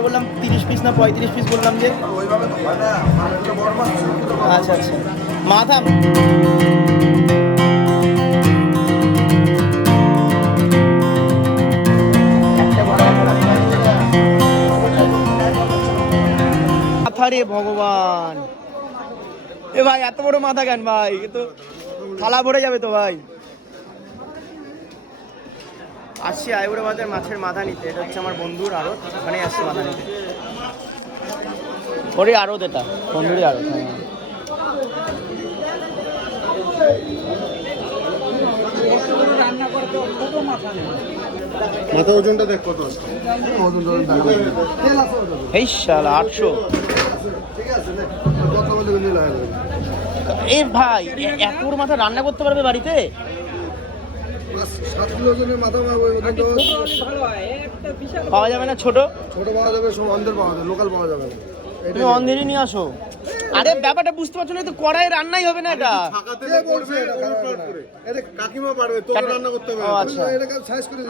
যে বললাম তিরিশ পিস না পঁয়ত্রিশ পিস বললাম যে। আচ্ছা আচ্ছা। মাথা রে ভগবান। এ ভাই, এত বড় মাথা কেন ভাই? তো থালা ভরে যাবে তো ভাই। আসছি বাজার মাছের মাথা নিতে। এটা হচ্ছে আমার বন্ধুর আড়ত ওখানে আসছি মাথা নিতে। ওরই আড়ত এটা বন্ধুরই আড়ত হ্যাঁ। মাথা ওজনটা দেখ কত আছে? ওজন ওজন এই শালা আটশো। এ ভাই এত মাথা রান্না করতে পারবে বাড়িতে? সাত কিলো ওজনের মাথা পাওয়া যাবে না ছোট? ছোট পাওয়া যাবে সব অন্ধের পাওয়া যাবে লোকাল পাওয়া যাবে। না তুমি অন্ধেরই নিয়ে আসো। আরে ব্যাপারটা বুঝতে পারছ না তো কড়াই রান্নাই হবে না এটা। কাকিমা পারবে তোকে রান্না করতে হবে। আচ্ছা।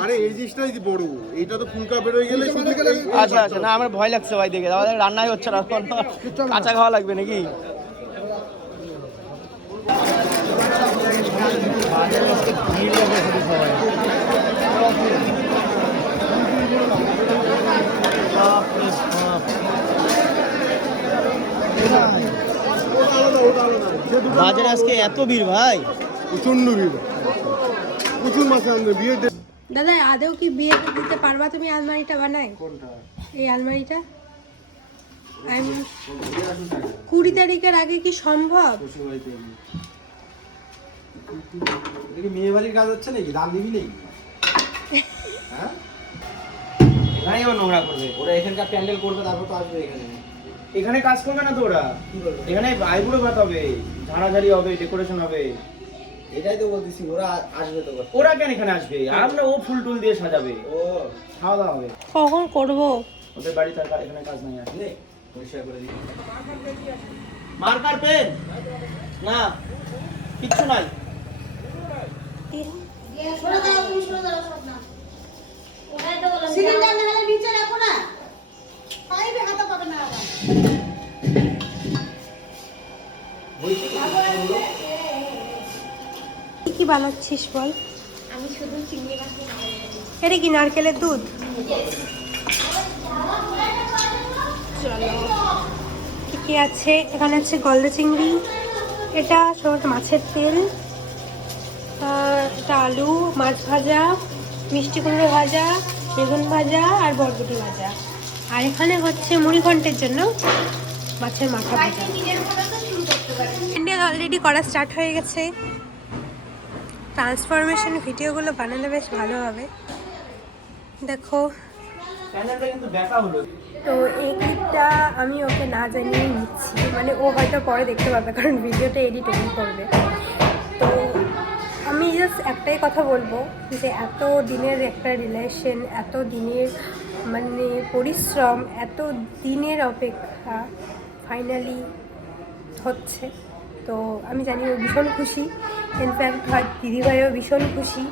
আরে এই জিনিসটাই বড় এইটা তো ফুলকা বেরোয় গেলে ফুলকা গেলে- আচ্ছা আচ্ছা না আমার ভয় লাগছে ভাই দেখে। তাহলে রান্নাই হচ্ছে না এখন। কাঁচা খাওয়া লাগবে নাকি? বাজারে আজকে এত ভিড় ভাই? প্রচণ্ড ভিড়। প্রচুর মাছ আনবে বিয়ের দাদা আদেও কি বিয়ে দিতে পারবা তুমি আলমারিটা বানাই? এই আলমারিটা? কুড়ি তারিখের আগে কি সম্ভব? মেয়ে বাড়ির কাজ হচ্ছে নাকি? দাম দিবি নাকি? হ্যাঁ? এখানেই ও নোংরা করবে। ওরা এখানকার প্যান্ডেল করবে তারপর তো আসবে এখানে। এখানে কাজ করবে না তো ওরা? এখানে আইবুড়ো ভাত হবে ঝাড়াঝাড়ি হবে ডেকোরেশন হবে। এটাই তো বলতেছি ওরা আসবে তো ওরা কেন এখানে আসবে? আমরা ও ফুল টুল দিয়ে সাজাবে। ও। খাওয়া দাওয়া হবে। কখন করব? ওদের বাড়ি তার এখানে কাজ নাই নে পরিষ্কার করে দিই। Marker pen? না কিচ্ছু নাই। সিলিন্ডার না হলে নিচে রাখো না। পাইবে হাতে পাবে না কি কি বানাচ্ছিস বল? আমি শুধু চিংড়ি মাছ এটা কি নারকেলের দুধ? চলো। কি কি আছে। এখানে আছে গলদা চিংড়ি। এটা সব মাছের তেল। এটা আলু মাছ ভাজা মিষ্টি কুমড়ো ভাজা বেগুন ভাজা আর বরবটি ভাজা। আর এখানে হচ্ছে মুড়ি ঘন্টের জন্য মাছের মাথা ভাজা। ইন্ডিয়া অলরেডি করা স্টার্ট হয়ে গেছে। ট্রান্সফরমেশন ভিডিওগুলো বানালে বেশ ভালো হবে। দেখো। তো এই ক্লিপটা আমি ওকে না জানিয়ে নিচ্ছি। মানে ও হয়তো পরে দেখতে পাবে কারণ ভিডিওটা এডিট ও করবে। তো আমি জাস্ট একটাই কথা বলব যে এত দিনের একটা রিলেশন এত দিনের মানে পরিশ্রম, এত দিনের অপেক্ষা ফাইনালি হচ্ছে। তো আমি জানি ও ভীষণ খুশি। ইনফ্যাক্ট হয় দিদিভাইও ভীষণ খুশি।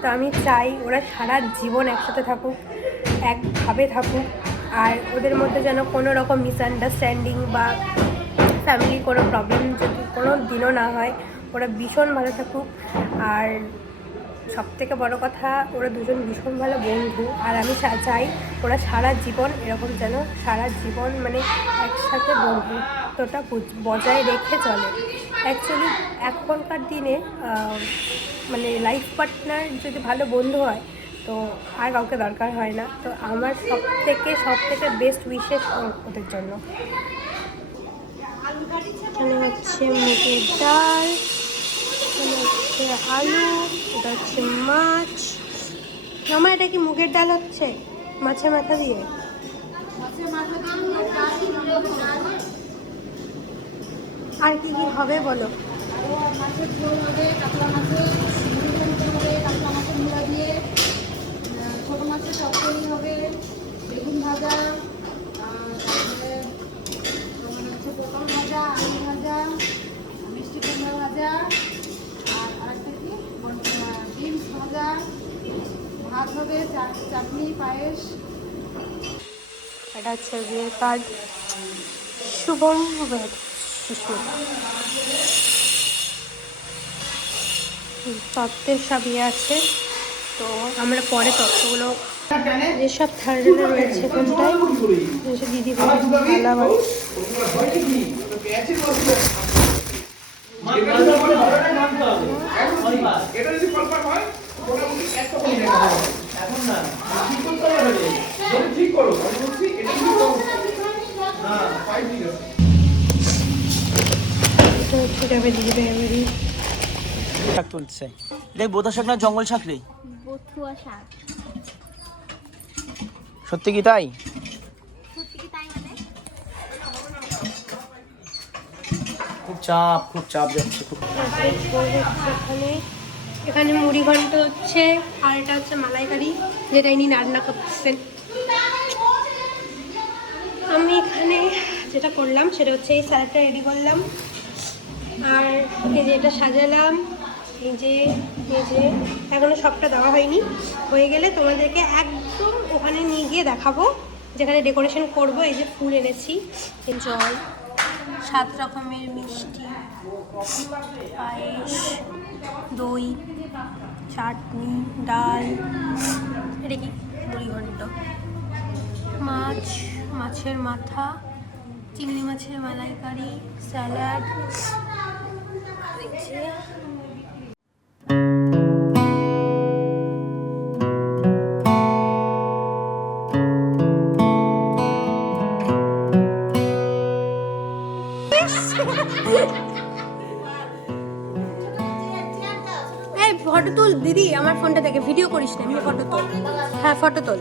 তো আমি চাই ওরা সারা জীবন একসাথে থাকুক, একভাবে থাকুক, আর ওদের মধ্যে যেন কোনো রকম মিসআন্ডারস্ট্যান্ডিং বা ফ্যামিলির কোনো প্রবলেম যদি কোনো দিনও না হয় ওরা ভীষণ ভালো থাকুক। আর সব থেকে বড় কথা, ওরা দুজন ভীষণ ভালো বন্ধু। আর আমি চাই ওরা সারা জীবন এরকম যেন সারা জীবন মানে একসাথে বন্ধুত্বটা বজায় রেখে চলে। অ্যাকচুয়ালি এখনকার দিনে মানে লাইফ পার্টনার যদি ভালো বন্ধু হয়, তো আর কাউকে দরকার হয় না। তো আমার সব থেকে সব থেকে বেস্ট উইশেস ওদের জন্য। হচ্ছে মুগের ডাল। হচ্ছে আলু, এটা হচ্ছে মাছ। আমার এটা কি মুগের ডাল হচ্ছে? মাছের মাথা দিয়ে? আর কি কি হবে বলো? মাছের ঝোল হবে কাতলা মাছের হবে কাতলা মাছের মুড়া দিয়ে ছোট মাছের চচ্চড়ি হবে, বেগুন ভাজা আর তারপরে তোমার হচ্ছে পটল ভাজা আলু ভাজা মিষ্টি কুমড়া ভাজা আর আরেকটা কি বিনস ভাজা ভাত হবে চা- চাটনি পায়েস। এটা হচ্ছে বিয়ের কার্ড শুভম ওয়েদ সুস্মিতা। তত্ত্বের সব ইয়ে আছে। তো আমরা পরে তত্ত্বগুলো যেসব থার্ডেলে রয়েছে এখানটায় যেসব দিদি ভাই শাক তুলছে। এটা বোতা শাক না জঙ্গল শাক রে? বথুয়া শাক। সত্যি কি তাই? সত্যি কি তাই মানে? খুব চাপ খুব চাপ যাচ্ছে খুব এখানে। এখানে মুড়ি ঘন্ট হচ্ছে আর এটা হচ্ছে মালাইকারি যেটা ইনি রান্না করতেছেন। আমি এখানে যেটা করলাম সেটা হচ্ছে এই স্যালাডটা রেডি করলাম। আর এই যে এটা সাজালাম, এই যে এই যে, এখনও সবটা দেওয়া হয়নি। হয়ে গেলে তোমাদেরকে একদম ওখানে নিয়ে গিয়ে দেখাবো, যেখানে ডেকোরেশন করব। এই যে ফুল এনেছি জল, সাত রকমের মিষ্টি, পায়েস, দই, চাটনি, ডাল, এটা কি? মুড়িঘণ্ট মাছ, মাছের মাথা চিংড়ি মাছের মালাইকারি, স্যালাড। ফটো তুল। দিদি, আমার ফোনটা থেকে ভিডিও করিস না ফটো তুল। হ্যাঁ ফটো তুল।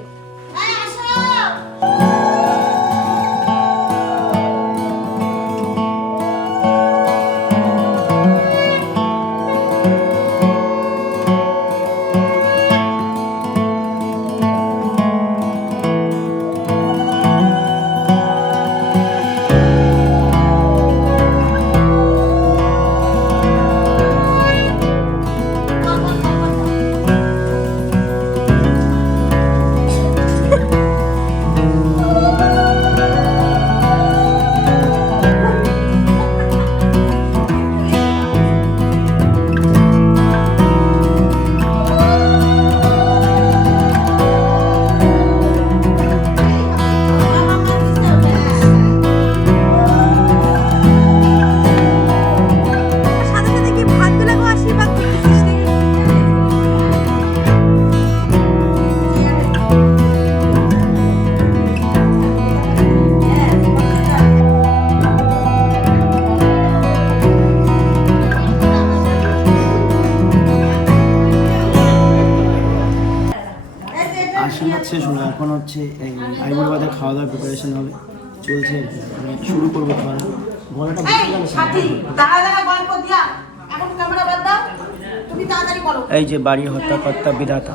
এই যে বাড়ির হত্যাকর্তা বিধাতা।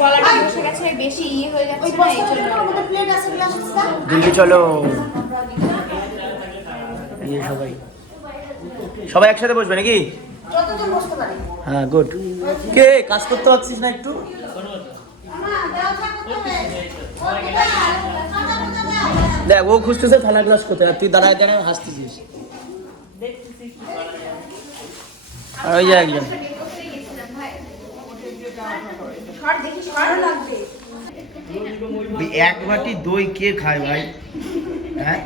গলাটা বসে গেছে বেশি ইয়ে হয়ে যাচ্ছে চলো। এই সবাই। সবাই একসাথে বসবে নাকি? হ্যাঁ গুড কে? কাজ করতে পারছিস না একটু? দেখ ও খুঁজতেছে থালা গ্লাস কোথায়? আর তুই দাঁড়ায় দাঁড়ায় হাসতেছিস। আর ওই যে একজন। এক বাটি দই কে খায় ভাই? হ্যাঁ?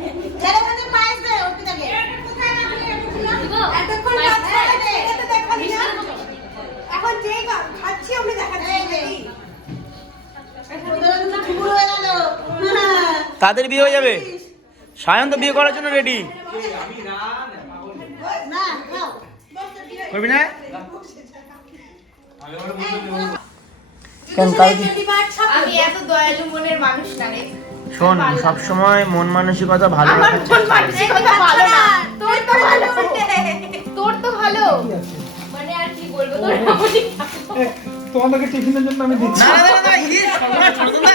এখন তাদের বিয়ে হয়ে যাবে। সায়ন তো বিয়ে করার জন্য রেডি করবি না? কেন আমি এত দয়ালু মনের মানুষ না রে। শোন সবসময় মন মানসিকতা ভালো আমার রাখার চেষ্টা করিস। মানসিকতা ভালো না। তোর তো ভালো। তোর তো ভালো। মানে আর কি বলব তোর তোমাদেরকে টিফিনের জন্য আমি দিচ্ছি। না না না,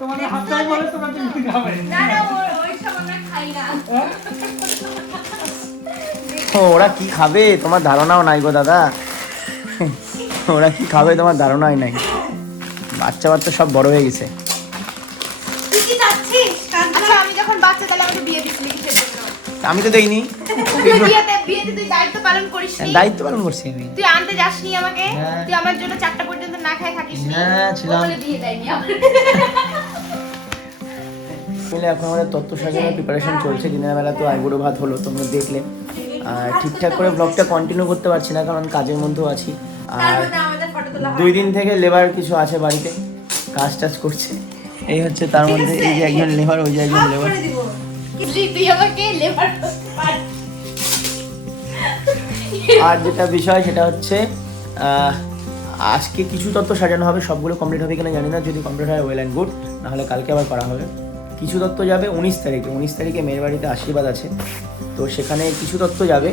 তোমাদের হাতটাই বলে তোমরা টিফিন খাবে? না না ওই ওই সব আমরা খাই না। ও, ওরা কি খাবে? তোমার ধারণাও নাই গো দাদা। ওরা কি খাবে তোমার ধারণাই নাই। বাচ্চা বাচ্চা সব বড় হয়ে গেছে। আচ্ছা আমি তো দেইনি। তুই বিয়েতে বিয়েতে তুই দায়িত্ব পালন করিস দায়িত্ব পালন করছি আমি। তুই আনতে যাসনি আমাকে? হ্যাঁ। তুই আমার জন্য চারটা পর্যন্ত না খাই থাকিস হ্যাঁ, ছিলাম। বলে বিয়ে দেয়নি মিলে এখন আমাদের তত্ত্ব সাজানোর প্রিপারেশন চলছে দিনের বেলা তো আইবুড়ো ভাত হলো তোমরা দেখলে। আর ঠিকঠাক করে ব্লগটা কন্টিনিউ করতে পারছি না কারণ কাজের মধ্যেও আছি। আর দুই দিন থেকে লেবার কিছু আছে বাড়িতে কাজ টাজ করছে। এই হচ্ছে তার মধ্যে এই যে একজন লেবার ওই যে একজন লেবার আর যেটা বিষয় সেটা হচ্ছে আজকে কিছু তত্ত্ব সাজানো হবে সবগুলো কমপ্লিট হবে কিনা জানি না যদি কমপ্লিট হয় ওয়েল অ্যান্ড গুড নাহলে কালকে আবার করা হবে। কিছু দত্ত যাবে উনিশ তারিখে। উনিশ তারিখে মেয়ের বাড়িতে আশীর্বাদ আছে। তো সেখানে কিছু তত্ত্ব যাবে।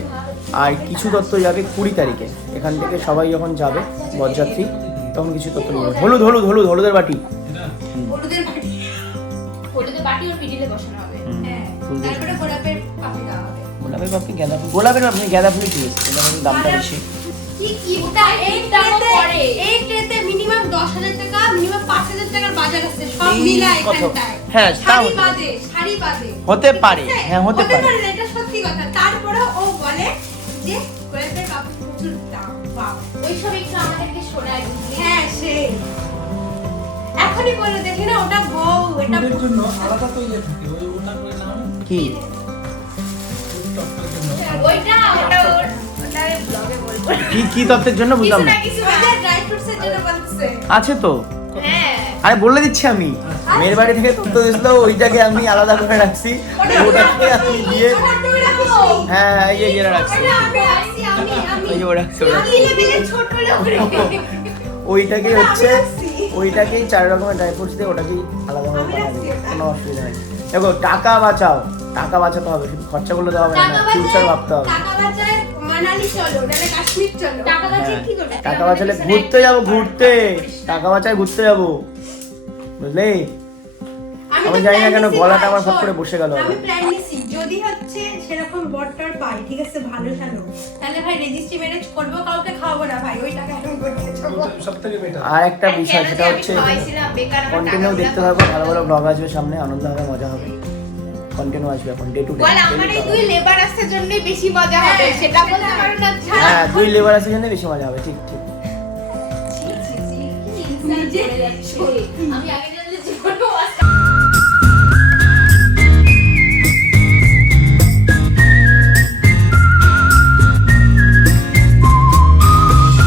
আর কিছু তত্ত্ব যাবে কুড়ি তারিখে। এখান থেকে সবাই যখন যাবে বরযাত্রী তখন কিছু তত্ত্ব নিয়ে। হলুদ হলুদ হলুদ হলুদের বাটি। হলুদের বাটি। হলুদে বাটি ওর পিঠিতে বসানো হবে। হ্যাঁ। তারপরে গোলাপের পাপড়ি দেওয়া হবে। গোলাপের বাপি গাঁদা ফুল। গোলাপের বাপি গাঁদা ফুলই ঠিক আছে গাঁদা ফুলের দামটা বেশি। কি কি? ওটা এই ট্রেতে এই ট্রেতে মিনিমাম দশ হাজার টাকা মিনিমাম পাঁচ হাজার টাকার বাজার আছে সব এই এখানটায়। হ্যাঁ, তা হতে পারে। বাদে শাড়ি বাদে। হতে পারে। হ্যাঁ হতে পারে। এটা সত্যি কথা। তারপরে ও বলে যে গোলাপের কাপড় প্রচুর দাম বাবা ওইসব একটু আমাদেরকে শোনায় হ্যাঁ সে। এখনই বলে দেখি না ওটা বউ এটা কি? ওইটা ওটা ব্লগে বলব। কি কি তত্ত্বের জন্য বুঝলাম না আছে তো। হ্যাঁ। আরে বলে দিচ্ছি আমি। মেয়ের বাড়ি থেকে তত্ত্ব দিয়েছিল ওইটাকে আমি আলাদা করে রাখছি। ওটাকে আমি রাখো। হ্যাঁ হ্যাঁ, এই যে রাখছি। ওই যে ও রাখছে ওইটাকে হচ্ছে। ওইটাকেই চার রকমের ড্রাই ফ্রুটস দিয়ে ওটাকেই আলাদা করে বানাবে কোনো অসুবিধা নেই। দেখো টাকা বাঁচাও টাকা বাঁচাতে হবে শুধু খরচা করলে তো হবে না টাকা ফিউচার ভাবতে হবে। টাকা হ্যাঁ। কি করবে? টাকা বাঁচালে ঘুরতে যাব ঘুরতে। টাকা বাঁচায় ঘুরতে যাব। বুঝলে? আমি জানি না কেন গলাটা আমার ফট করে বসে গেল। আমি যদি হচ্ছে সেরকম বটটার পাই ঠিক আছে ভালো ভালো তাহলে ভাই রেজিস্ট্রি ম্যারেজ করব কাউকে খাওয়াবো না ভাই ওই টাকা এখন করতে আর একটা বিষয় সেটা হচ্ছে কন্টিনিউ দেখতে থাকো ভালো ভালো ব্লগ আসবে সামনে আনন্দ হবে মজা হবে কন্টিনিউ আসবে এখন ডে টু ডে বল আমার এই দুই লেবার আসার জন্যই বেশি মজা হবে হ্যাঁ, সেটা বলতে পারো না হ্যাঁ দুই লেবার আছে জন্য বেশি মজা হবে ঠিক ঠিক আমি আগে